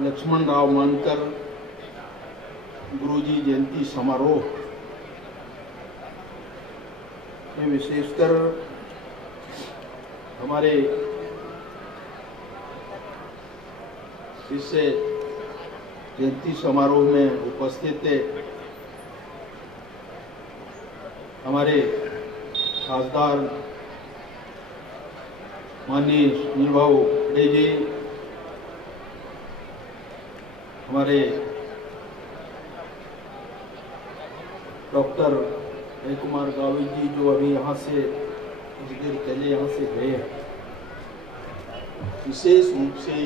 लक्ष्मण राव मानकर गुरुजी जयंती समारोह में विशेषकर हमारे इस जयंती समारोह में उपस्थित थे हमारे खासदार माननीय सुनील भाऊ खड़े जी, हमारे डॉक्टर अजय कुमार गावित जी जो अभी यहाँ से कुछ देर पहले यहाँ से गए हैं, विशेष रूप से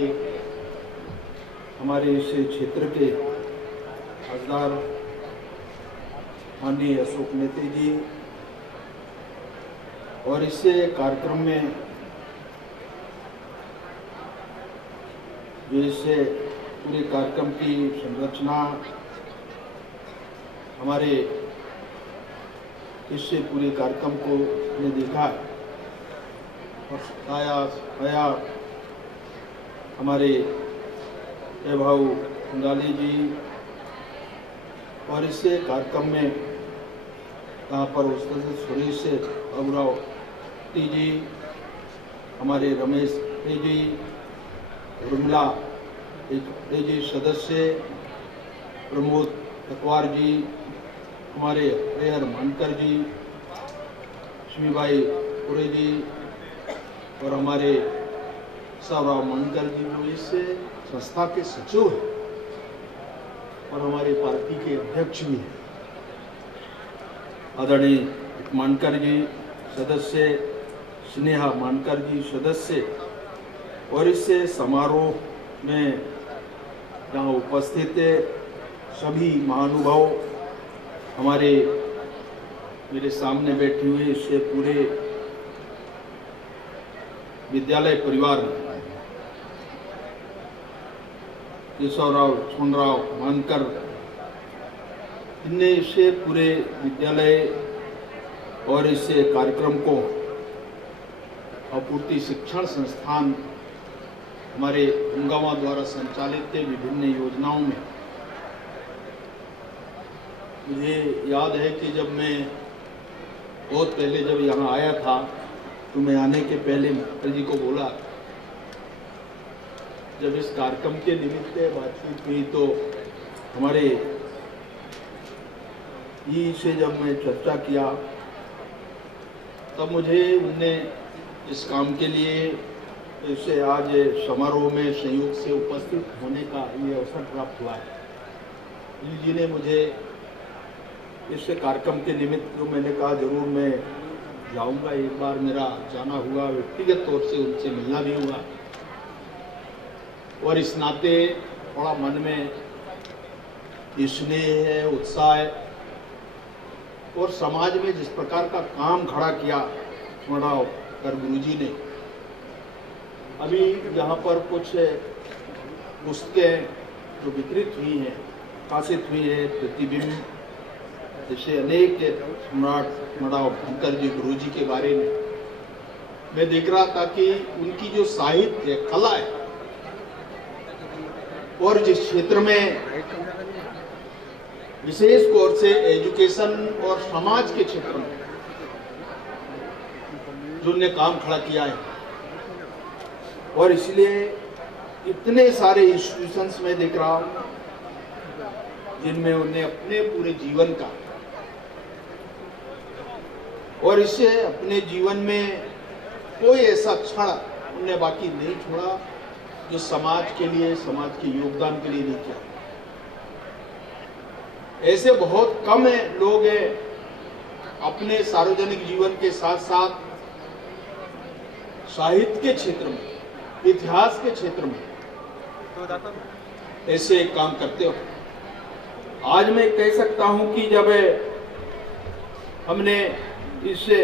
हमारे इस क्षेत्र के खासदार माननीय अशोक नेते जी, और इस कार्यक्रम में जो इससे पूरे कार्यक्रम की संरचना हमारे इससे पूरे कार्यक्रम को ने देखा और बताया हमारे भाऊ कुंडाली जी, और इससे कार्यक्रम में यहाँ पर उपस्थित सुरेश बाबूराव जी, हमारे रमेश जी, उर्मिला जी सदस्य, प्रमोद पटवार जी, हमारे हरिहर मानकर जी, लक्ष्मीबाई पुरे जी, और हमारे सावराव मानकर जी जो इस संस्था के सचिव हैं और हमारे पार्टी के अध्यक्ष भी हैं, आदरणीय मानकर जी सदस्य, स्नेहा मानकर जी सदस्य, और इस समारोह में यहाँ उपस्थित सभी महानुभाव, हमारे मेरे सामने बैठे हुए इससे पूरे विद्यालय परिवार केशवराव लक्ष्मणराव मानकर, इनने इससे पूरे विद्यालय और इस कार्यक्रम को आपूर्ति शिक्षण संस्थान हमारे उंगावा द्वारा संचालित विभिन्न योजनाओं में, मुझे याद है कि जब मैं बहुत पहले जब यहाँ आया था तो मैं आने के पहले मित्र जी को बोला, जब इस कार्यक्रम के निमित्त बातचीत हुई तो हमारे ई से जब मैं चर्चा किया तब मुझे उनने इस काम के लिए इसे आज समारोह में संयोग से उपस्थित होने का ये अवसर प्राप्त हुआ है। जी ने मुझे इस कार्यक्रम के निमित्त जो मैंने कहा जरूर मैं जाऊंगा, एक बार मेरा जाना हुआ, व्यक्तिगत तौर से उनसे मिलना भी हुआ, और इस नाते थोड़ा मन में स्नेह है, उत्साह है, और समाज में जिस प्रकार का काम खड़ा किया कर गुरुजी ने, अभी यहाँ पर कुछ पुस्तकें जो वितरित हुई हैं, प्रकाशित हुई है, प्रतिबिंब, जैसे अनेक सम्राट मड़ाव शंकर जी गुरु जी के बारे में मैं देख रहा था कि उनकी जो साहित्य कला है और जिस क्षेत्र में विशेष तौर से एजुकेशन और समाज के क्षेत्र में जो उन्हें काम खड़ा किया है, और इसलिए इतने सारे इंस्टीट्यूशंस में देख रहा हूं जिनमें उन्हें अपने पूरे जीवन का और इससे अपने जीवन में कोई ऐसा क्षण उन्हें बाकी नहीं छोड़ा जो समाज के लिए, समाज के योगदान के लिए नहीं किया। ऐसे बहुत कम लोग हैं अपने सार्वजनिक जीवन के साथ साथ साहित्य के क्षेत्र में, इतिहास के क्षेत्र में ऐसे काम करते हो। आज मैं कह सकता हूं कि जब हमने इससे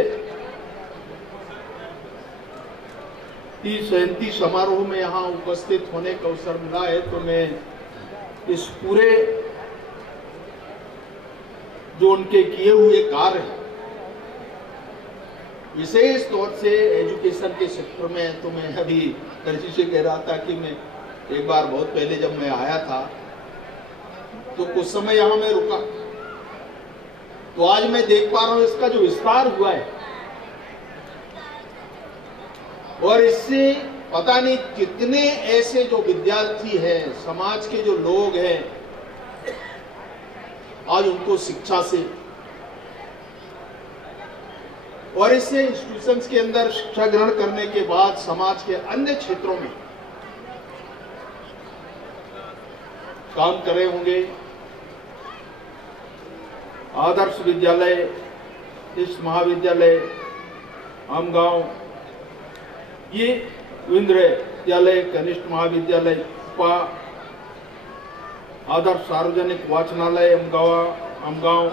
30 जयंती समारोह में यहाँ उपस्थित होने का अवसर मिला है, तो मैं इस पूरे जो उनके किए हुए कार्य हैं, विशेष तौर से एजुकेशन के क्षेत्र में, तो मैं अभी दर्जी से कह रहा था कि मैं एक बार बहुत पहले जब मैं आया था तो कुछ समय यहां मैं रुका, तो आज मैं देख पा रहा हूं इसका जो विस्तार हुआ है, और इससे पता नहीं कितने ऐसे जो विद्यार्थी हैं, समाज के जो लोग हैं, आज उनको शिक्षा से और इससे इंस्टीट्यूशंस के अंदर शिक्षा ग्रहण करने के बाद समाज के अन्य क्षेत्रों में काम कर रहे होंगे। आदर्श विद्यालय, इस महाविद्यालय, आमगांव, ये रविंद्र विद्यालय, कनिष्ठ महाविद्यालय, आदर्श सार्वजनिक वाचनालय आमगांव,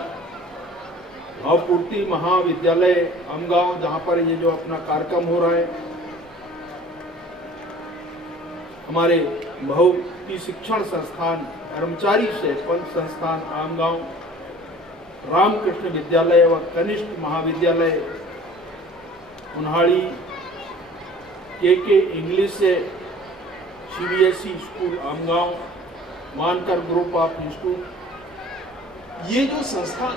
भावपूर्ति महाविद्यालय आमगांव, जहां पर ये जो अपना कार्यक्रम हो रहा है, हमारे बहु शिक्षण संस्थान कर्मचारी से पंच संस्थान आमगांव, रामकृष्ण विद्यालय व कनिष्ठ महाविद्यालय उन्हाड़ी, के इंग्लिश से CBSE school Amgaon, Mankar group of institute, ये जो संस्थान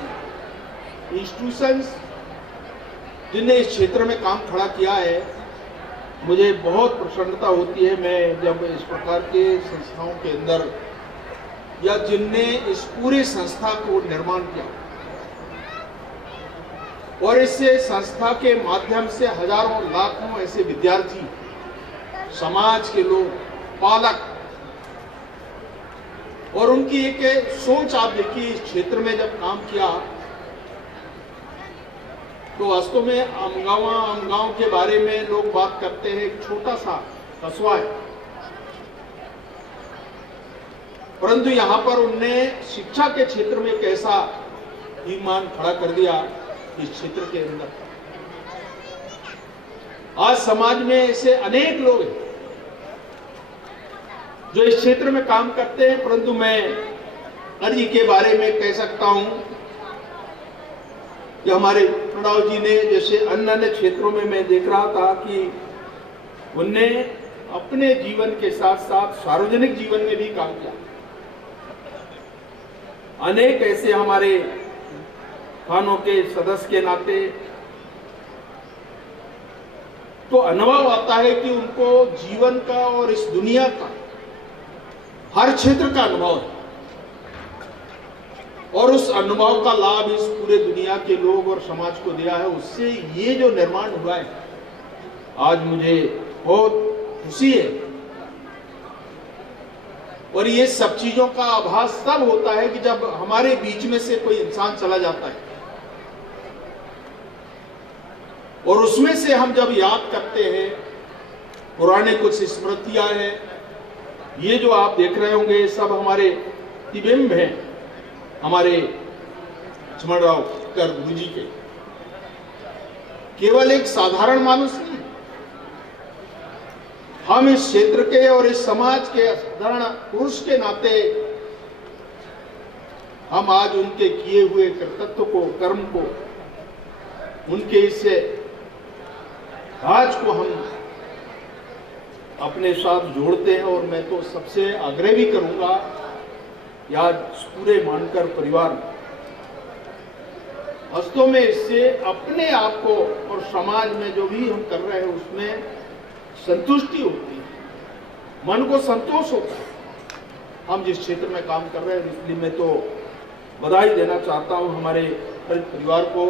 इंस्टीट्यूशंस जिनने इस क्षेत्र में काम खड़ा किया है, मुझे बहुत प्रसन्नता होती है मैं जब इस प्रकार के संस्थाओं के अंदर, या जिनने इस पूरे संस्था को निर्माण किया और इससे संस्था के माध्यम से हजारों लाखों ऐसे विद्यार्थी, समाज के लोग, पालक, और उनकी एक सोच आप देखिए, इस क्षेत्र में जब काम किया तो वास्तव में आमगांव के बारे में लोग बात करते हैं एक छोटा सा कस्बा है, परंतु यहां पर उनने शिक्षा के क्षेत्र में कैसा ईमान खड़ा कर दिया इस क्षेत्र के अंदर। आज समाज में ऐसे अनेक लोग हैं जो इस क्षेत्र में काम करते हैं, परंतु मैं अभी के बारे में कह सकता हूं कि हमारे प्रणव जी ने, जैसे अन्य क्षेत्रों में मैं देख रहा था कि उनने अपने जीवन के साथ साथ सार्वजनिक जीवन में भी काम किया। अनेक ऐसे हमारे खानों के सदस्य के नाते तो अनुभव आता है कि उनको जीवन का और इस दुनिया का हर क्षेत्र का अनुभव है, और उस अनुभव का लाभ इस पूरे दुनिया के लोग और समाज को दिया है। उससे ये जो निर्माण हुआ है, आज मुझे बहुत खुशी है। और ये सब चीजों का आभास तब होता है कि जब हमारे बीच में से कोई इंसान चला जाता है, और उसमें से हम जब याद करते हैं पुराने कुछ स्मृतियां हैं, ये जो आप देख रहे होंगे सब हमारे प्रतिबिंब हैं, हमारे लक्ष्मणराव कर गुरु जी के। केवल एक साधारण मानुष नहीं, हम इस क्षेत्र के और इस समाज के साधारण पुरुष के नाते हम आज उनके किए हुए कर्तव्य को, कर्म को, उनके इस राज को हम अपने साथ जोड़ते हैं। और मैं तो सबसे आग्रह भी करूंगा या पूरे मानकर परिवार वास्तव में इससे अपने आप को और समाज में जो भी हम कर रहे हैं उसमें संतुष्टि होती है, मन को संतोष होता है हम जिस क्षेत्र में काम कर रहे हैं। इसलिए मैं तो बधाई देना चाहता हूं हमारे परिवार को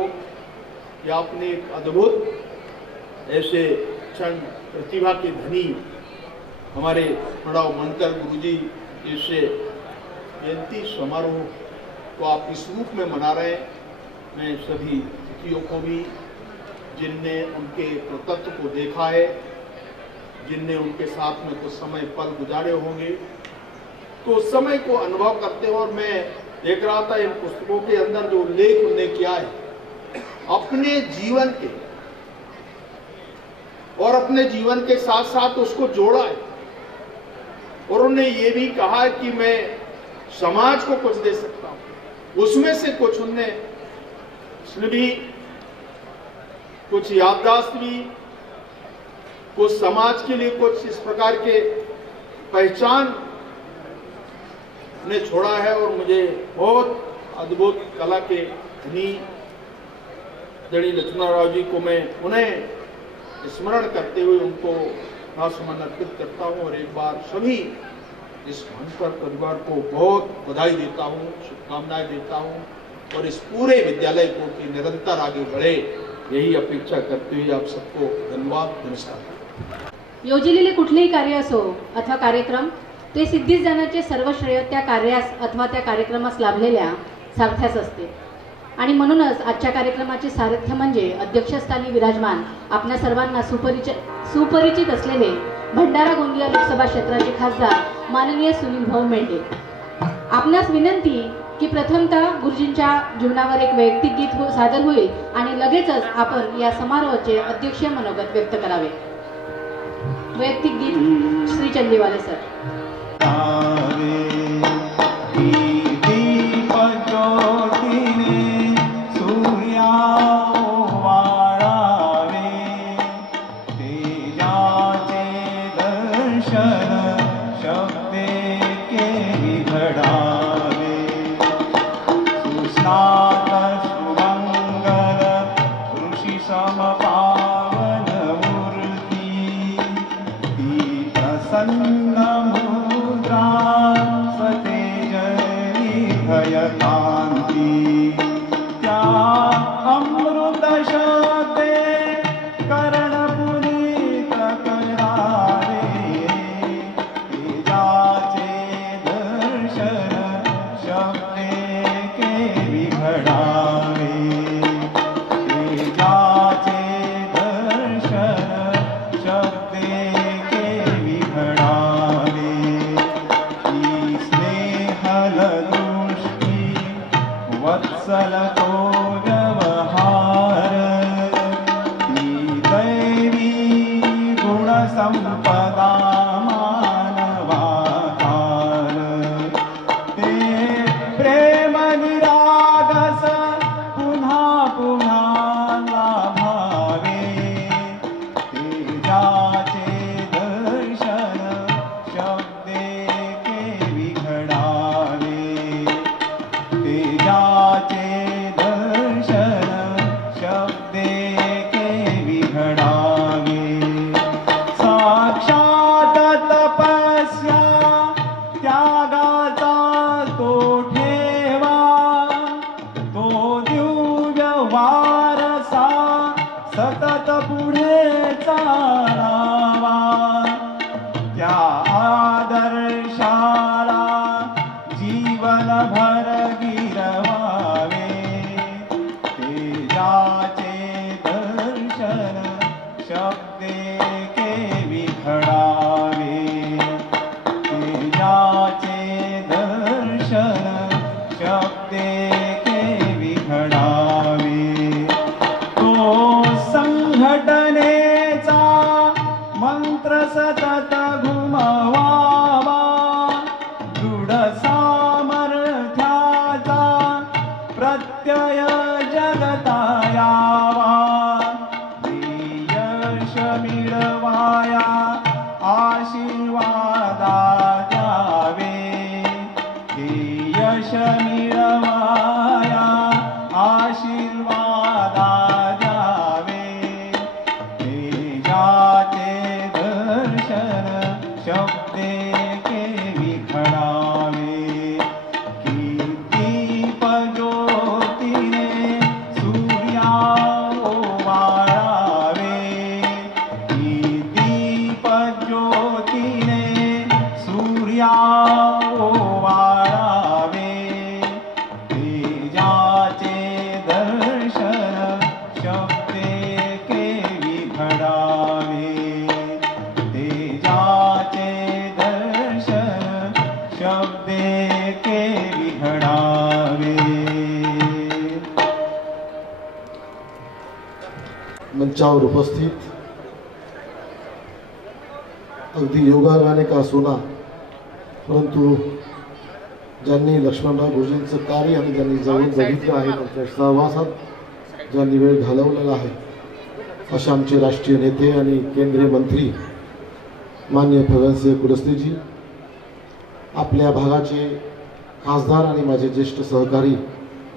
कि आपने एक अद्भुत ऐसे क्षण प्रतिभा के धनी हमारे प्रणव मनकर गुरुजी जैसे जयंती समारोह को आप इस रूप में मना रहे हैं। मैं सभी अतिथियों को भी, जिनने उनके कर्तव्य को देखा है, जिनने उनके साथ में कुछ समय पल गुजारे होंगे, तो उस समय को अनुभव करते हैं। और मैं देख रहा था इन पुस्तकों के अंदर जो उल्लेख उन्होंने किया है अपने जीवन के, और अपने जीवन के साथ साथ उसको जोड़ा है, और उन्होंने ये भी कहा कि मैं समाज को कुछ दे सकता हूं। उसमें से कुछ उनने इसमें भी कुछ याददाश्त भी, कुछ समाज के लिए कुछ इस प्रकार के पहचान ने छोड़ा है और मुझे बहुत अद्भुत कला के धनी जड़ी लक्ष्मणराव जी को मैं उन्हें स्मरण करते हुए उनको आसमान अर्पित करता हूं और एक बार सभी इस मंत्र परिवार को बहुत बधाई देता हूं, शुभकामनाएं देता हूं और इस पूरे विद्यालय को कि निरंतर आगे बढ़े यही अपेक्षा करते हुए आप सबको धन्यवाद, नमस्कार। योजलेले कुठलेही कार्य असो अथवा कार्यक्रम ते सिद्धीस जाण्याचे सर्व श्रेय त्या कार्यास अथवा त्या कार्यक्रमास लाभलेल्या सारथ्यास असते आणि म्हणूनच आजच्या कार्यक्रमाचे सारथ्य म्हणजे अध्यक्षस्थानी विराजमान आपल्या सर्वांना सुपरिचित असलेले भंडारा गोंदिया लोकसभा क्षेत्राचे खासदार माननीय सुनील भाऊ मेंढे। आपणास विनंती की प्रथमतः गुरुजींच्या जीवनावर एक वैयक्तिक गीत सादर होईल आणि लगेचच आपण या समारोहाचे अध्यक्षीय मनोगत व्यक्त करावे। वैयक्तिक गीत श्री चंदीवाले सर। मंचावर उपस्थित अगदी योगायोगाने का सोना परंतु ज्यांनी लक्ष्मणराव गुरुजींचं कार्य आणि ज्यांनी जवळून बघितलं आहे त्यांच्या सहवासात ज्यांनी वेळ घालवलेला आहे अशा आमचे राष्ट्रीय नेते आणि केंद्रीय मंत्री माननीय फगनसिंह कुलस्तेजी, आपल्या भागाचे खासदार आणि माझे ज्येष्ठ सहकारी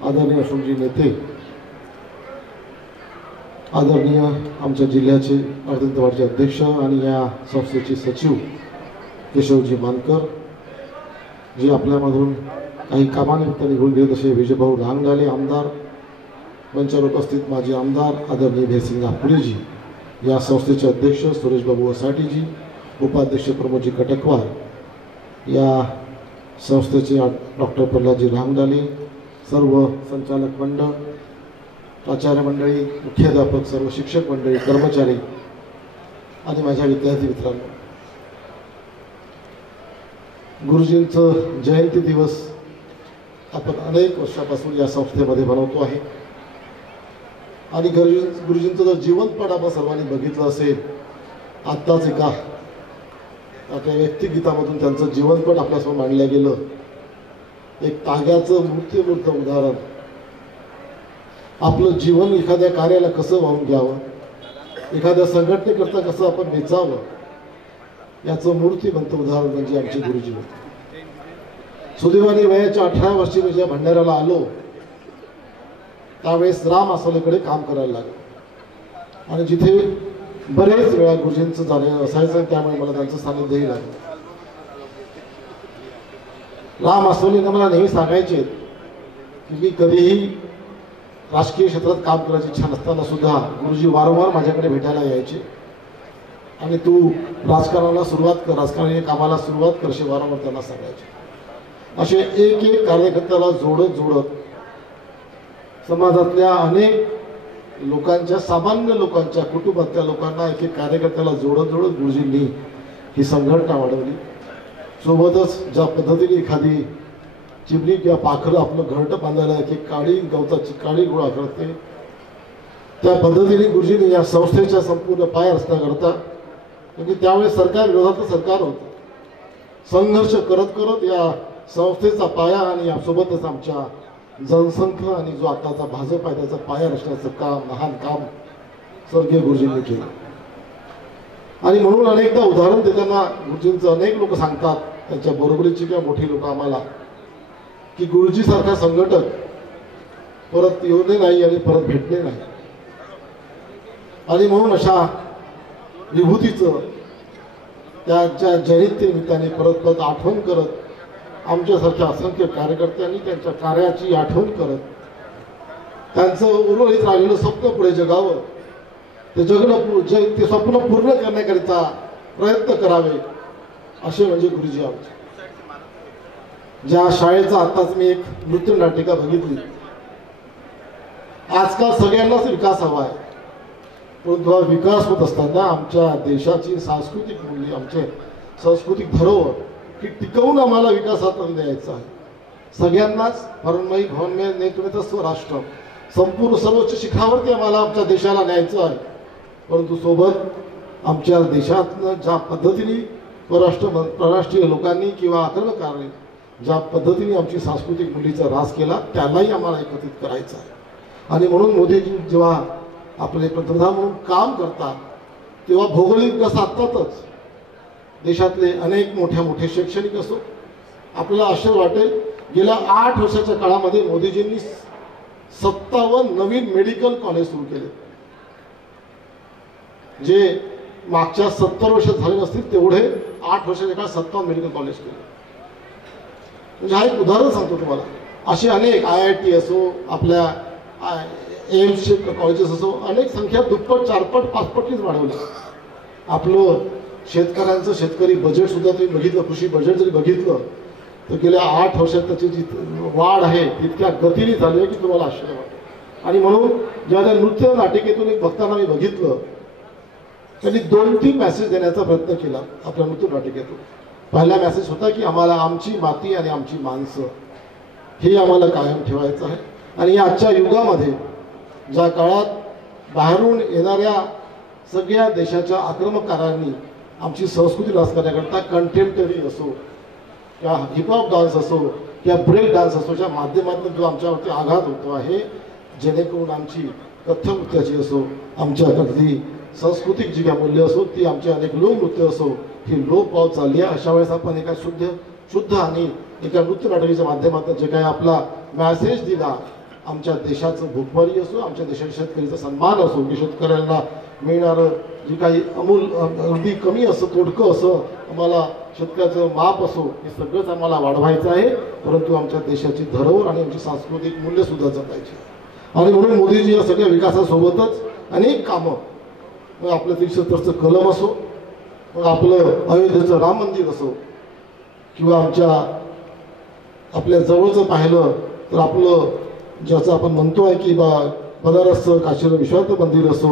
आदरणीय अशोकजी नेते, आदरणीय आमच्या जिल्ह्याचे अर्थतंत्रवाढीचे अध्यक्ष आणि या संस्थेचे सचिव केशवजी मानकर, जे आपल्यामधून काही कामानिमित्त निघून गेले तसे विजयभाऊ रांगडाले आमदार, मंचावर उपस्थित माजी आमदार आदरणीय भेसिंग नागपुरेजी, या संस्थेचे अध्यक्ष सुरेशबाबू वसाटीजी, उपाध्यक्ष प्रमोदजी कटकवार, या संस्थेचे डॉक्टर प्रल्हादजी रांगडाले, सर्व संचालक मंडळ, प्राचार्य मंडळी, मुख्याध्यापक, सर्व शिक्षक मंडळी, कर्मचारी आणि माझ्या विद्यार्थी मित्रांनो, गुरुजींचं जयंती दिवस आपण अनेक वर्षापासून या संस्थेमध्ये बनवतो आहे आणि गुरुजींचं जर जीवनपट आपण सर्वांनी बघितलं असेल, आत्ताच एका आपल्या व्यक्तिगीतामधून त्यांचं जीवनपट आपल्यासमोर मांडलं गेलं, एक ताग्याचं मूर्तिमूर्त उदाहरण, आपलं जीवन एखाद्या कार्याला कसं वाहून घ्यावं, एखाद्या संघटनेकरता कसं आपण वेचावं, याचं मूर्तिमंत उदाहरण म्हणजे आमचे गुरुजी होते. सुदैवाने वयाच्या 18 वर्षी मी ज्या भंडाऱ्याला आलो त्यावेळेस राम आसवलेकडे काम करायला लागलो आणि जिथे बरेच वेळा गुरुजींचं जाणं असायचं, त्यामुळे मला त्यांचं सानिध्यही लागलं. राम आसवलेंना मला नेहमी सांगायचे की मी कधीही राजकीय क्षेत्रात काम करायची इच्छा नसताना सुद्धा गुरुजी वारंवार माझ्याकडे भेटायला यायचे आणि तू राजकारणाला सुरुवात कर, राजकारणी कामाला सुरुवात कर, असे वारंवार त्यांना सांगायचे. असे एक एक कार्यकर्त्याला जोडत जोडत समाजातल्या अनेक लोकांच्या, सामान्य लोकांच्या, कुटुंबातल्या लोकांना, एक एक कार्यकर्त्याला जोडत जोडत गुरुजींनी ही संघटना वाढवली. सोबतच ज्या पद्धतीने एखादी चिमणी किंवा पाखरं आपलं घरटं बांधायला एक एक काडी, गवताची काडी गोळा करते, त्या पद्धतीने गुरुजींनी या संस्थेच्या संपूर्ण पाय रचना करता, म्हणजे त्यावेळेस सरकार विरोधातलं सरकार होतं, संघर्ष करत करत या संस्थेचा पाया आणि यासोबतच आमच्या जनसंख्या आणि जो आताचा भाजप आहे त्याचा पाया रचण्याचं काम, महान काम स्वर्गीय गुरुजींनी केलं. आणि म्हणून अनेकदा उदाहरण देताना गुरुजींचं अनेक लोक सांगतात, त्यांच्या बरोबरीची किंवा मोठी लोक आम्हाला, की गुरुजी सारखा संघटक परत येणे नाही आणि परत भेटणे नाही. आणि म्हणून अशा विभूतीचं त्याच्या जयंतीनिमित्ताने परत परत आठवण करत, आमच्यासारख्या असंख्य कार्यकर्त्यांनी त्यांच्या कार्याची आठवण करत, त्यांचं उर्वरित राहिलेलं स्वप्न पुढे जगावं, ते ते स्वप्न पूर्ण करण्याकरिता प्रयत्न करावे, असे म्हणजे गुरुजी आमचे. ज्या शाळेचा आत्ताच मी एक नृत्य नाटिका बघितली, आजकाल सगळ्यांनाच विकास हवा आहे, परंतु हा विकास होत असताना आमच्या देशाची सांस्कृतिक मूल्य, आमचे सांस्कृतिक धरोहर की टिकवून आम्हाला विकासात द्यायचा आहे. सगळ्यांनाच भरणमयी भवनमय नेतृत्व राष्ट्र संपूर्ण सर्वोच्च शिखरावरती आम्हाला आमच्या देशाला न्यायचं आहे. परंतु सोबत आमच्या देशातनं ज्या पद्धतीने परराष्ट्रीय लोकांनी किंवा आक्रमकांनी ज्या पद्धतीने आमची सांस्कृतिक मूल्यांचा ऱ्हास केला, त्यालाही आम्हाला एकत्रित करायचं आहे. आणि म्हणून मोदीजी जेव्हा आपले पंतप्रधान म्हणून काम करतात तेव्हा भौगोलिक विकास साधतातच देशातले अनेक मोठे शैक्षणिक असो, आपल्याला आश्चर्य वाटेल, गेल्या 8 वर्षाच्या काळामध्ये मोदीजींनी 57 नवीन मेडिकल कॉलेज सुरू केले, जे मागच्या 70 वर्ष झाले नसतील तेवढे 8 वर्षाच्या काळात 57 मेडिकल कॉलेज केले. म्हणजे हा एक उदाहरण सांगतो तुम्हाला. असे अनेक IIT असो, आपल्या एम्सचे कॉलेजेस असो, अनेक संख्या दुप्पट, चारपट, पाचपटीच वाढवली. आपलं शेतकऱ्यांचं शेतकरी बजेट सुद्धा तुम्ही बघितलं, कृषी बजेट जरी बघितलं तर गेल्या 8 वर्षात त्याची जी वाढ आहे तितक्या गतीने झाली आहे की तुम्हाला आश्चर्य वाटेल. आणि म्हणून जेव्हा त्या नृत्य नाटिकेतून एक बघताना मी बघितलं, त्यांनी 2-3 मेसेज देण्याचा प्रयत्न केला आपल्या नृत्य नाटिकेतून. पहिला मेसेज होता की आम्हाला आमची माती आणि आमची माणसं हे आम्हाला कायम ठेवायचं आहे. आणि या आजच्या युगामध्ये ज्या काळात बाहेरून येणाऱ्या सगळ्या देशाच्या आक्रमककारांनी आमची संस्कृती नाश करण्याकरता कंटेम्पररी असो किंवा हिपहॉप डान्स असो किंवा ब्रेक डान्स असोच्या माध्यमातून जो आमच्यावरती आघात होतो आहे, जेणेकरून आमची कथ्थक नृत्याची असो, आमच्याकडली सांस्कृतिक जी काय मूल्य असो, ती आमची अनेक लोकनृत्य असो, ही लोप पावत चालली आहे. अशा वेळेस आपण एका शुद्ध शुद्ध आणि एका नृत्य नाटकाच्या माध्यमातून जे काही आपला मॅसेज दिला, आमच्या देशाचं भूकमारी असो, आमच्या देशाच्या शेतकरीचा सन्मान असो, की शेतकऱ्यांना मिळणारं जे काही अगदी कमी असं तोडकं असं आम्हाला शेतकऱ्याचं माप असो, हे सगळंच आम्हाला वाढवायचं आहे. परंतु आमच्या देशाची धरोहर आणि आमची सांस्कृतिक मूल्य सुद्धा जपायची. आणि म्हणून मोदीजी या सगळ्या विकासासोबतच अनेक कामं, मग आपलं 370चं कलम असो, मग आपलं अयोध्येचं राम मंदिर असो, किंवा आपल्या जवळचं पाहिलं तर आपलं ज्याचं आपण म्हणतो आहे की बनारसचं काशीचं विश्वनाथ मंदिर असो,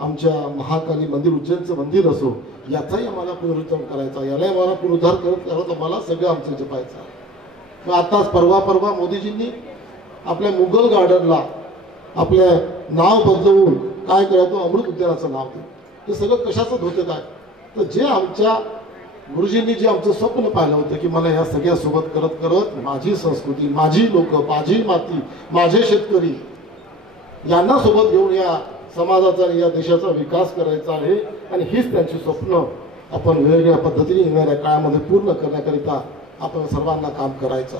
आमच्या महाकाली मंदिर उज्जैनचं मंदिर असो, याचाही आम्हाला पुनरुज्जीवन करायचा, यालाही आम्हाला पुनरुद्धार करत आम्हाला सगळं आमचं जपायचं आहे. मग आताच परवा मोदीजींनी आपल्या मुघल गार्डनला आपल्या नाव बदलवून काय करायचं, अमृत उद्यानाचं नाव दिलं. हे सगळं कशाचं होतं काय, तर जे आमच्या गुरुजींनी जे आमचं स्वप्न पाहिलं होतं की मला या सगळ्यासोबत करत करत माझी संस्कृती, माझी लोक, माझी माती, माझे शेतकरी यांना सोबत घेऊन या समाजाचा आणि या देशाचा विकास करायचा आहे. आणि हीच त्यांची स्वप्न आपण वेगवेगळ्या पद्धतीने येणाऱ्या काळामध्ये पूर्ण करण्याकरिता आपण सर्वांना काम करायचं.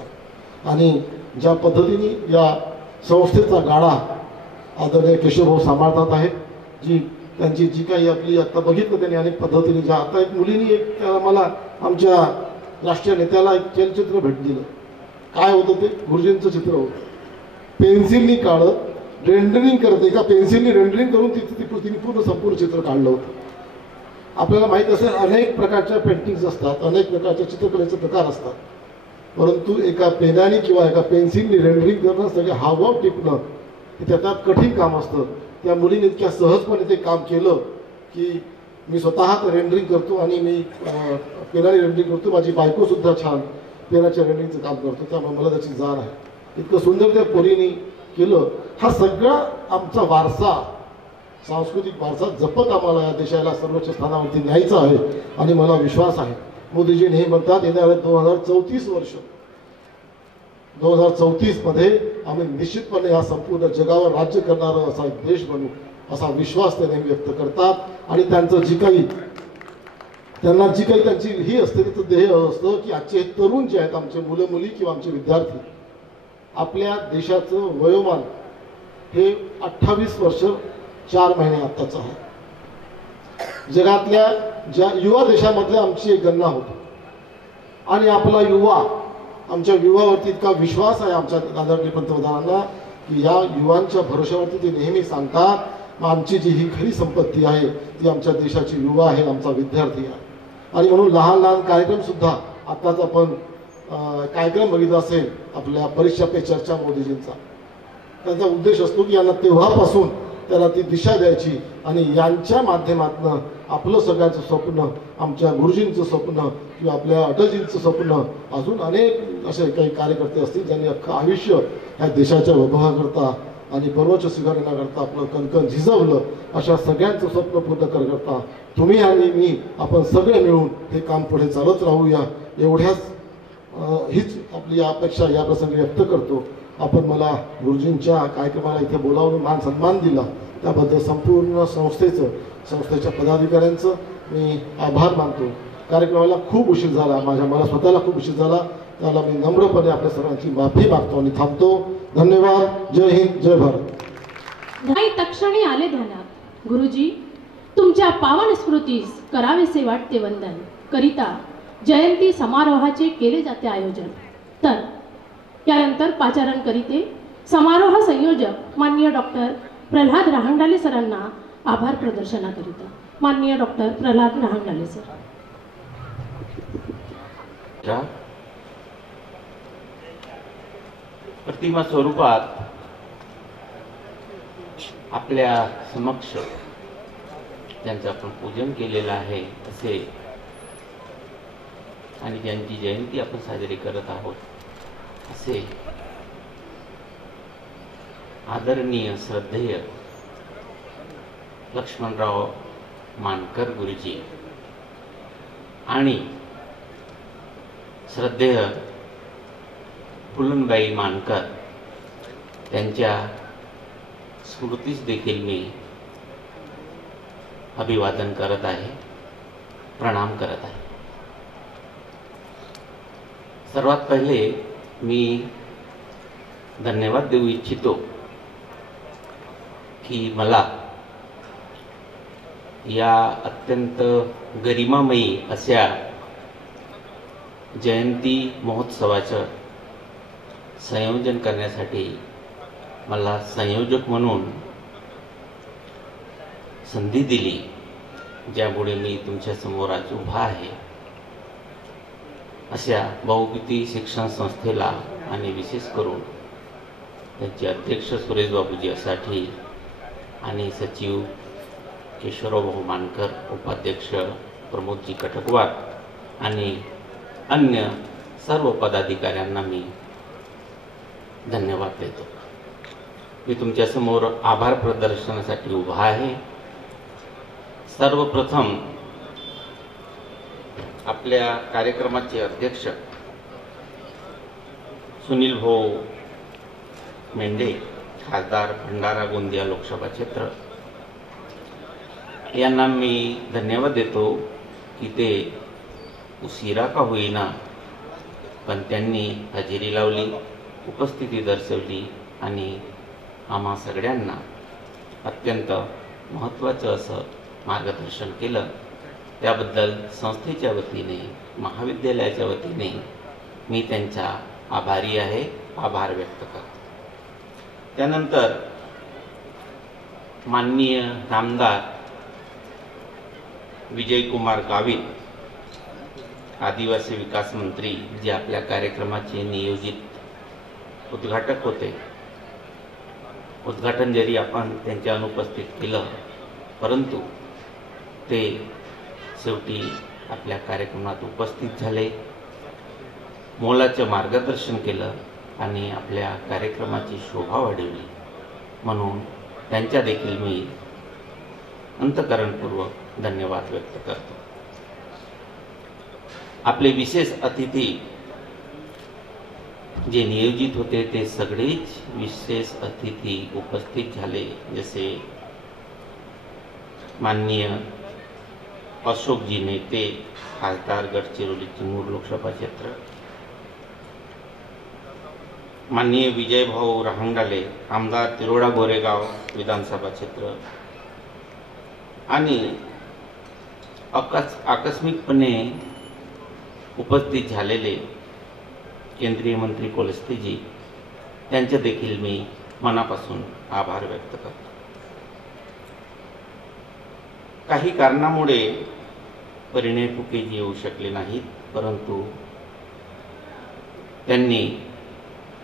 आणि ज्या पद्धतीने या संस्थेचा गाडा आदरणीय केशवभाऊ सांभाळतात आहेत, त्यांची जी काही आपली आता बघितलं त्यांनी अनेक पद्धतीने, ज्या आता एक मुलीने एक मला आमच्या राष्ट्रीय नेत्याला एक चलचित्र भेट दिलं. काय होतं ते, गुरुजींचं चित्र होतं. पेन्सिलनी काढत रेंडरिंग करते का, पेन्सिलनी रेंडरिंग करून तिने पूर्ण संपूर्ण चित्र काढलं होतं. आपल्याला माहीत असेल अनेक प्रकारच्या पेंटिंग्स असतात, अनेक प्रकारच्या चित्रकलेचे प्रकार असतात, परंतु एका पेनाने किंवा एका पेन्सिलनी रेंडरिंग करणं, सगळे हावभाव टिपणं हे त्याच्यात कठीण काम असतं. त्या मुलीने इतक्या सहजपणे ते काम केलं की मी स्वतः रेंडरिंग करतो आणि मी पेनाने रेंडरिंग करतो, माझी बायको सुद्धा छान पेनाच्या रेंडरिंगचं काम करतो, त्यामुळे मला त्याची जाण आहे. इतकं सुंदर त्या पोरीने केलं. हा सगळा आमचा वारसा, सांस्कृतिक वारसा जपत आम्हाला या देशाला सर्वोच्च स्थानावरती न्यायचा आहे. आणि मला विश्वास आहे मोदीजी नेहमी म्हणतात येणाऱ्या 2034 वर्ष 2034 मध्ये आम्ही निश्चितपणे या संपूर्ण जगावर राज्य करणारा असा एक देश बनू, असा विश्वास ते नेहमी व्यक्त करतात. आणि त्यांचं त्यांना जी काही त्यांची ही असते, त्याचं ध्येय असतं की आजचे तरुण जे आहेत, आमचे मुलं मुली किंवा आमचे विद्यार्थी, आपल्या देशाचं वयोमान हे 28 वर्ष 4 महिने आत्ताचं आहे. जगातल्या ज्या युवा देशामधल्या आमची एक गणना होती. आणि आपला आमच्या युवावरती इतका विश्वास आहे आमच्या आदरणीय पंतप्रधानांना की या युवांच्या भरोश्यावरती ते नेहमी सांगतात आमची जी ही खरी संपत्ती आहे ती आमच्या देशाची युवा आहे, आमचा विद्यार्थी आहे. आणि म्हणून लहान लहान कार्यक्रम सुद्धा आत्ताच आपण कार्यक्रम बघितला असेल आपल्या परीक्षा पे चर्चा मोदीजींचा. त्यांचा उद्देश असतो की यांना तेव्हापासून त्याला ती दिशा द्यायची आणि यांच्या माध्यमातून आपलं सगळ्यांचं स्वप्न, आमच्या गुरुजींचं स्वप्न किंवा आपल्या अटलजींचं स्वप्न, अजून अनेक असे काही कार्यकर्ते असतील ज्यांनी अख्खं आयुष्य या देशाच्या वैभवाकरता आणि पर्वोच्च स्वीकारण्याकरता आपलं कणकण झिजवलं, अशा सगळ्यांचं स्वप्न पूर्ण करता तुम्ही आणि मी आपण सगळे मिळून हे काम पुढे चालत राहूया. एवढ्याच हीच आपली अपेक्षा या प्रसंगी व्यक्त करतो. आपण मला गुरुजींच्या कार्यक्रमाला इथे बोलावून मान सन्मान दिला त्याबद्दल संपूर्ण संस्थेच्या पदाधिकाऱ्यांचं मी आभार मानतो. कार्यक्रमाला खूप उशीर झाला, मला स्वतःला खूप उशीर झाला, त्याला मी नम्रपणे आपल्या सर्वांची माफी मागतो आणि थांबतो. धन्यवाद. जय हिंद, जय भारत. नाही तक्षणी आले ध्यानात गुरुजी तुमच्या पावन स्मृतीस करावेसे वाटते वंदन करिता जयंती समारोहाचे केले जाते आयोजन. तर यानंतर पाचारण करीते समारोह संयोजक माननीय डॉक्टर प्रल्हाद रहांगडाले सरांना आभार प्रदर्शनाकरिता. माननीय डॉक्टर प्रल्हाद रहांगडाले सर. प्रतिमा स्वरूपात आपल्या समक्ष ज्यांचं आपण पूजन केलेलं आहे असे आणि ज्यांची जयंती आपण साजरी करत आहोत असे आदरणीय श्रद्धेय लक्ष्मणराव मानकर गुरुजी आणि श्रद्धेय फुलनबाई मानकर त्यांच्या स्मृतीस देखील मी अभिवादन करत आहे, प्रणाम करत आहे. सर्वात पहिले मी धन्यवाद देऊ इच्छितो की मला या अत्यंत गरिमामयी अशा जयंती महोत्सवाचं संयोजन करण्यासाठी मला संयोजक म्हणून संधी दिली, ज्यामुळे मी तुमच्या समोर आज उभा आहे. अशा बहुमुखी शिक्षण संस्थेला आणि विशेष करून त्यांचे अध्यक्ष सुरेश बाबूजी असाठी आणि सचिव केशवराव मानकर, उपाध्यक्ष प्रमोदजी कटकवार आणि अन्य सर्व पदाधिकाऱ्यांना मी धन्यवाद देतो. मी तुमच्यासमोर आभार प्रदर्शनासाठी उभा आहे. सर्वप्रथम आपल्या कार्यक्रमाचे अध्यक्ष सुनील भाऊ मेंढे, खासदार भंडारा गोंदिया लोकसभा क्षेत्र, यांना मी धन्यवाद देतो की ते उशिरा का होईना पण त्यांनी हजेरी लावली, उपस्थिती दर्शवली आणि आम्हा सगळ्यांना अत्यंत महत्त्वाचं असं मार्गदर्शन केलं. त्याबद्दल संस्थेच्या वतीने, महाविद्यालयाच्या वतीने मी त्यांचा आभारी आहे, आभार व्यक्त करतो. त्यानंतर माननीय नामदार विजयकुमार गावित, आदिवासी विकास मंत्री, जे आपल्या कार्यक्रमाचे नियोजित उद्घाटक होते. उद्घाटन जरी आपण त्यांच्या अनुपस्थित केलं, परंतु ते शेवटी आपल्या कार्यक्रमात उपस्थित झाले, मोलाचं मार्गदर्शन केलं आणि आपल्या कार्यक्रमाची शोभा वाढवली. म्हणून त्यांच्या देखील मी अंतःकरणपूर्वक धन्यवाद व्यक्त करतो. आपले विशेष अतिथी जे नियोजित होते ते सगळेच विशेष अतिथी उपस्थित झाले, जसे माननीय अशोकजी नेते, खासदार गडचिरोली चिमूर लोकसभा क्षेत्र, माननीय विजयभाऊ रहांगडाले, आमदार तिरोडा गोरेगाव विधानसभा क्षेत्र, आणि आकस्मिकपणे उपस्थित झालेले केंद्रीय मंत्री कोलस्तेजी, त्यांचे देखील मी मनापासून आभार व्यक्त करतो. काही कारणामुळे परिणय फुकेजी येऊ शकले नाहीत, परंतु त्यांनी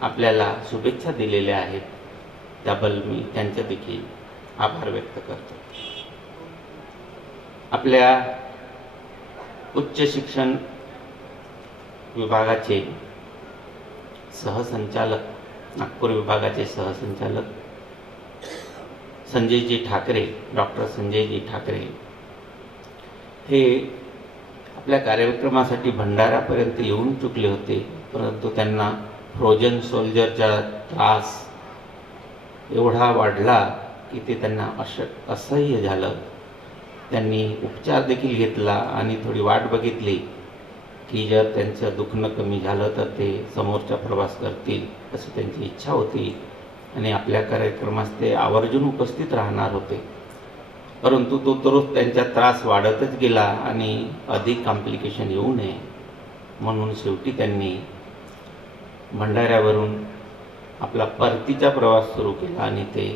आपल्याला शुभेच्छा दिलेल्या आहेत, त्याबद्दल मी त्यांचे देखील आभार व्यक्त करतो. आपल्या उच्च शिक्षण विभागाचे सहसंचालक, नागपूर विभागाचे सहसंचालक संजयजी ठाकरे, डॉक्टर संजयजी ठाकरे, हे आपल्या कार्यक्रमासाठी भंडाऱ्यापर्यंत येऊन चुकले होते, परंतु त्यांना फ्रोजन सोल्जरचा त्रास एवढा वाढला की ते त्यांना असह्य झालं. त्यांनी उपचार देखील घेतला आणि थोडी वाट बघितली की जर त्यांचं दुखणं कमी झालं तर ते समोरचा प्रवास करतील, अशी त्यांची इच्छा होती आणि आपल्या कार्यक्रमास ते आवर्जून उपस्थित राहणार होते. परंतु तो रोज त्यांचा त्रास वाढतच गेला आणि अधिक कॉम्प्लिकेशन येऊ नये म्हणून शेवटी त्यांनी भंडाऱ्यावरून आपला परतीचा प्रवास सुरू केला आणि ते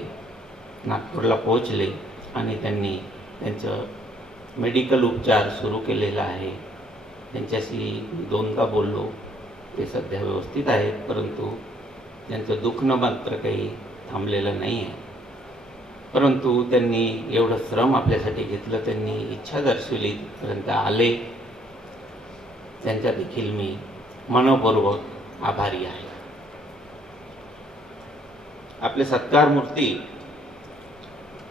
नागपूरला पोहोचले आणि त्यांनी त्यांचं मेडिकल उपचार सुरू केलेला आहे. त्यांच्याशी दोनदा बोललो, ते सध्या व्यवस्थित आहेत, परंतु त्यांचं दुखणं मात्र काही थांबलेलं नाही आहे. परंतु त्यांनी एवढं श्रम आपल्यासाठी घेतलं, त्यांनी इच्छा दर्शवली, पर्यंत आले, त्यांच्या देखील मी मनपूर्वक आभारी आहे. आपले सत्कार मूर्ती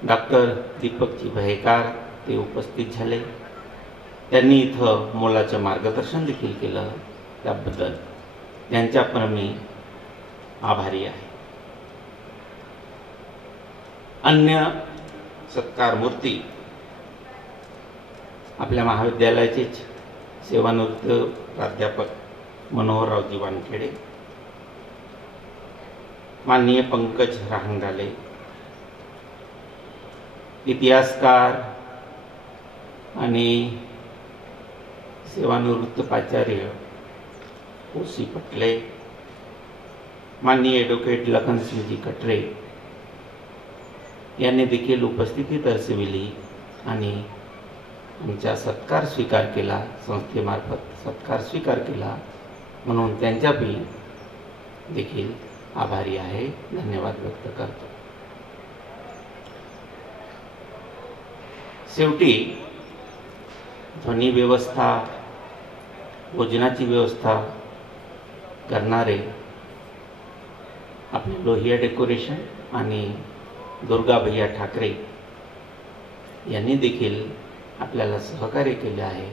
डॉक्टर दीपकजी भयेकर, ते उपस्थित झाले. त्यांनी इथं मोलाचं मार्गदर्शन देखील केलं, त्याबद्दल त्यांच्या पण मी आभारी आहे. अन्य सत्कार मूर्ती आपल्या महाविद्यालयाचेच सेवानिवृत्त प्राध्यापक मनोहररावजी वानखेडे, माननीय पंकज राहंगडाले, इतिहासकार आणि सेवानिवृत्त प्राचार्य ओ.सी. पटले, माननीय ॲडव्होकेट लखनसिंहजी कटरे यांनी देखील उपस्थिती दर्शविली आणि आमचा सत्कार स्वीकार केला, संस्थेमार्फत सत्कार स्वीकार केला, म्हणून त्यांच्यापैकी देखील आभारी आहे, धन्यवाद व्यक्त करतो. शेवटी ध्वनी व्यवस्था, भोजनाची व्यवस्था करणारे आपले लोहिया डेकोरेशन आणि दुर्गा भैया ठाकरे यांनी देखील आपल्याला सहकार्य केले आहे,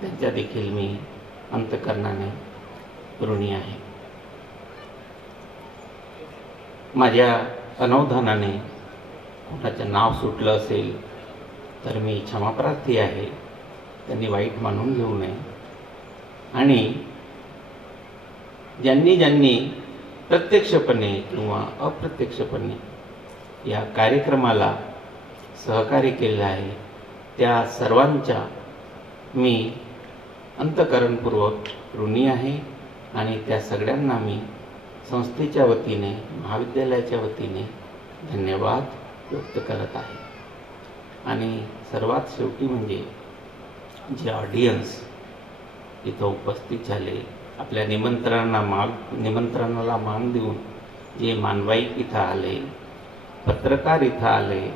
त्यांच्या देखील मी अंतःकरणाने ऋणी आहे. माझ्या अनवधानाने कोणाचं नाव सुटलं असेल तर मी क्षमाप्रार्थी आहे, त्यांनी वाईट मानून घेऊ नये. आणि ज्यांनी ज्यांनी प्रत्यक्षपणे किंवा अप्रत्यक्षपणे या कार्यक्रमाला सहकार्य केले आहे त्या सर्वांच्या मी अंतःकरणपूर्वक ऋणी आहे आणि त्या सगळ्यांना मी संस्थेच्या वतीने, महाविद्यालयाच्या वतीने धन्यवाद व्यक्त करत आहे. आणि सर्वात शेवटी म्हणजे जे ऑडियन्स इथं उपस्थित झाले, आपल्या निमंत्रणाला मान देऊन जे मानवाईक इथं आले, पत्रकार इथं आले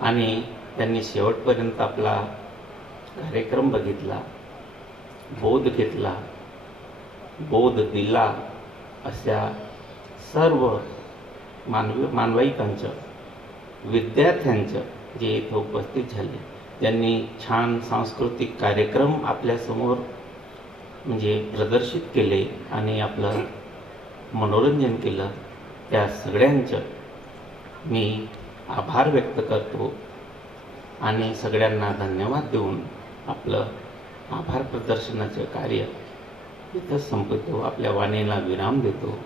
आणि त्यांनी शेवटपर्यंत आपला कार्यक्रम बघितला, बोध घेतला, बोध दिला, अशा सर्व मानवाईकांचं, विद्यार्थ्यांचं जे इथं उपस्थित झाले, त्यांनी छान सांस्कृतिक कार्यक्रम आपल्यासमोर म्हणजे प्रदर्शित केले आणि आपलं मनोरंजन केलं, त्या सगळ्यांचं मी आभार व्यक्त करतो आणि सगळ्यांना धन्यवाद देऊन आपलं आभार प्रदर्शनाचं कार्य इथं संपवतो, आपल्या वाणीला विराम देतो.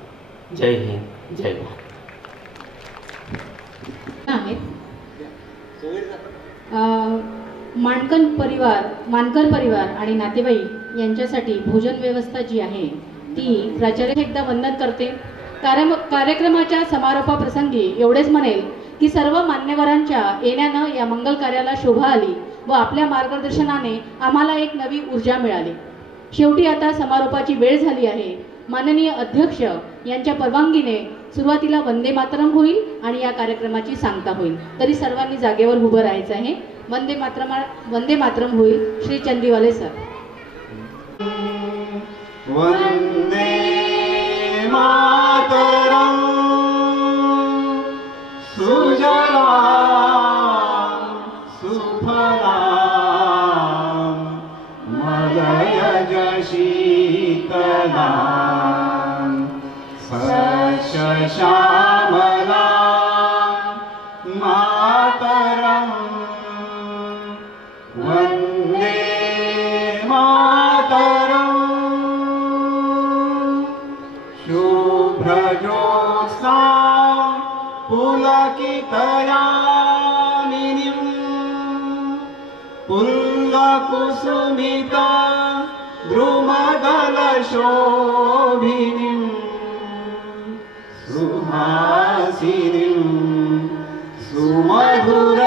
जय हिंद, जय भारत. मानकर परिवार आणि नातेवाईक यांच्यासाठी भोजन व्यवस्था जी आहे ती प्राचार्य एकदा वंदन करते. कार्यक्रमाच्या समारोपाप्रसंगी एवढेच म्हणेल की सर्व मान्यवरांच्या येण्यानं या मंगल कार्याला शोभा आली व आपल्या मार्गदर्शनाने आम्हाला एक नवी ऊर्जा मिळाली. शेवटी आता समारोपाची वेळ झाली आहे. माननीय अध्यक्ष यांच्या परवानगीने सुरुवातीला वंदे मातरम होईल आणि या कार्यक्रमाची सांगता होईल. तरी सर्वांनी जागेवर उभं राहायचं आहे. वंदे मातरम होईल. श्री चंदीवाले सर. वंदे मातरम सुजलाम सुफलाम मलयज शीतलाम सस्यश्यामलाम मातरम वंदे मातरम शुभ्रज्योत्स्ना पुलकितयामिनीं पुल्लकुसुमिता द्रुमदलशोभिनीं सुहासिनीं सुमधुरभाषिणीं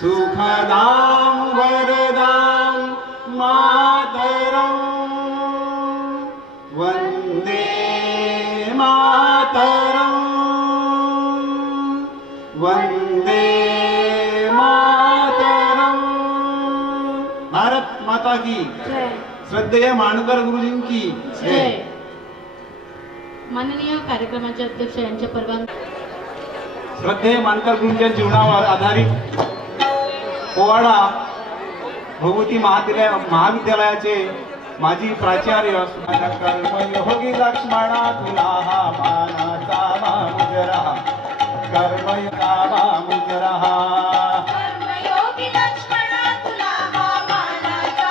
सुखदां वरदां मातरं वंदे मातरं वंदे मातरं. भारत माता की श्रद्धेय मानकर गुरुजींची जय. माननीय कार्यक्रमाचे अध्यक्ष यांच्या परवानगी. श्रद्धेय मानकर गुरुजींच्या जीवनावर आधारित पोवाडा भगवती महाविद्यालयाचे माजी प्राचार्य कर्मयोगी लक्ष्मणा तुला हा मानाचा मुजरा कर्मयोगा मुजरा कर्मयोगी लक्ष्मणा तुला हा मानाचा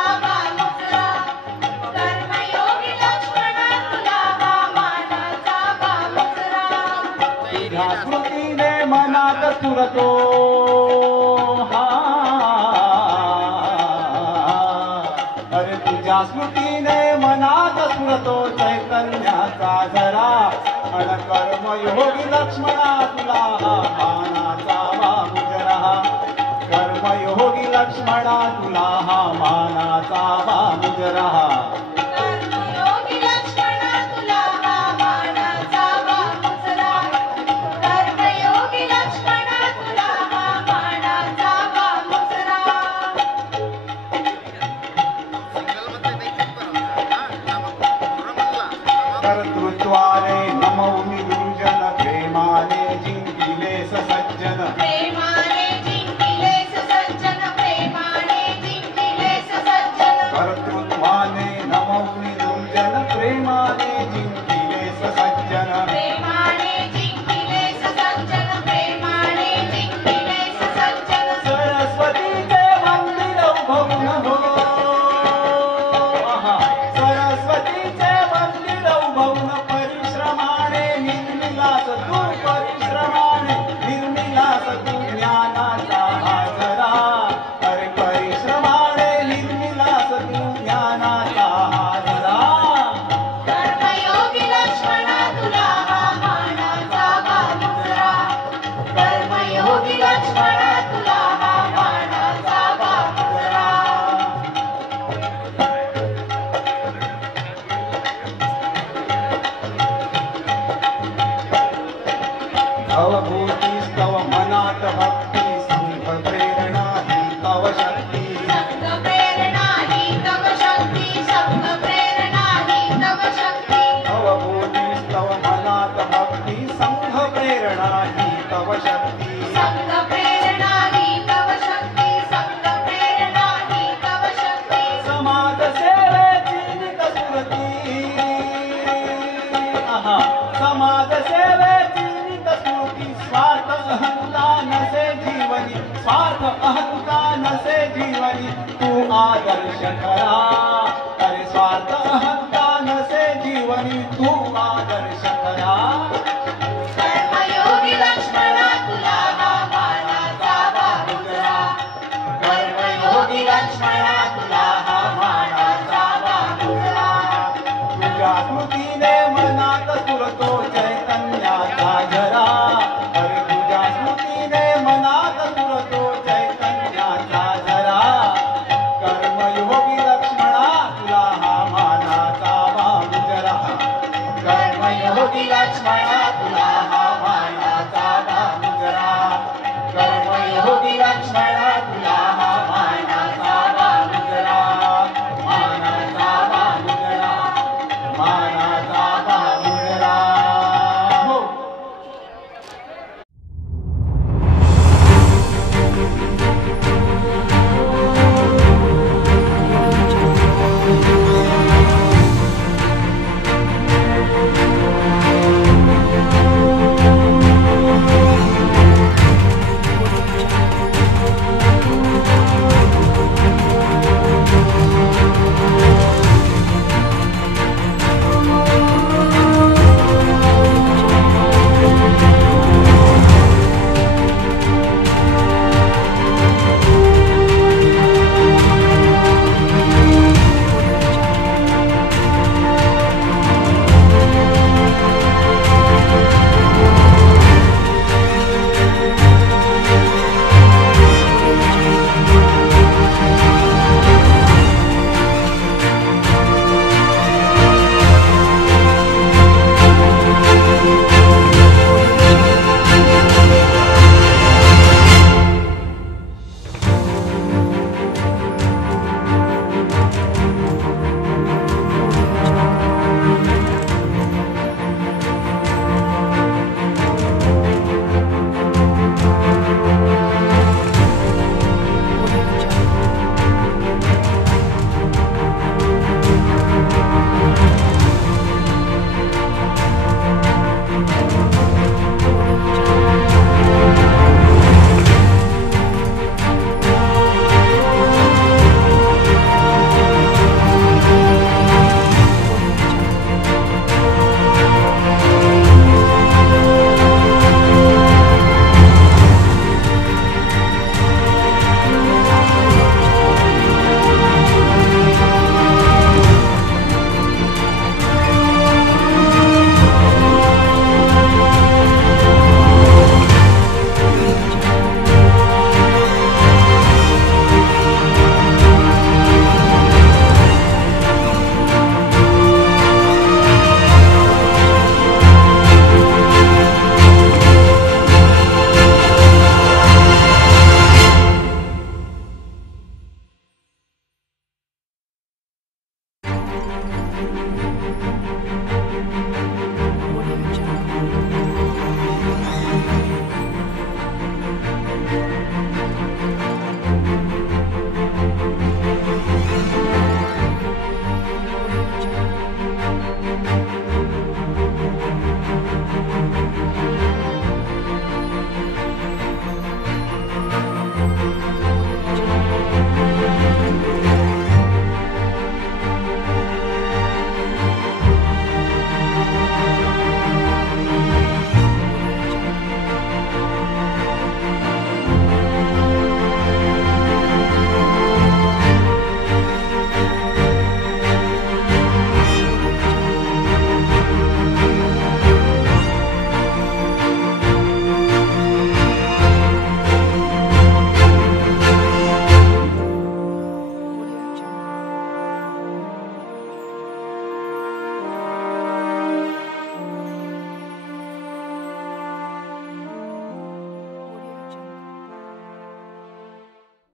सुरतो हा अरे तुझ्या स्मृतीने मनात सुरतो चैतन्याचा झरा अन कर्मयोगी लक्ष्मणा तुला हा मानाचा वामुजरा कर्मयोगी लक्ष्मणा तुला हा मानाचा वामुजरा कर्तृत्वाने नमवून गुरुजन प्रेमाने जिंकिले सज्जन कर्तृत्वाने नमवून गुरुजन प्रेमाने जिंकिले सज्जन सरस्वतीचे मंदिर उभवून हो सरस्वतीचे मंदिर उभवून परिश्रमाने निर्मिलास तू परिश्रमाने निर्मिलास तू ज्ञानाचा हाजरा अरे परिश्रमाने निर्मिलास तू ज्ञानाचा हाजरा कर्मयोगी लक्ष्मणा तुला हा मानाचा वामुजरा कर्मयोगी लक्ष्मणा तुला हा मानाचा वामुजरा अवभूतीस्तव मनात भक्ती संघ प्रेरणा ही तव शक्ती संघ प्रेरणा ही तव शक्ती संघ प्रेरणा ही तव शक्ती अवभूतीस्तव मनात भक्ती संघ प्रेरणा ही तव शक्ती संघ प्रेरणा ही तव शक्ती संघ प्रेरणा ही तव शक्ती समाज सेवेची नित स्मृती समाज सेवेची नित स्मृती स्वार्थ अहंता नसे जीवनी स्वार्थ अहंता नसे जीवनी तू आदर्श करा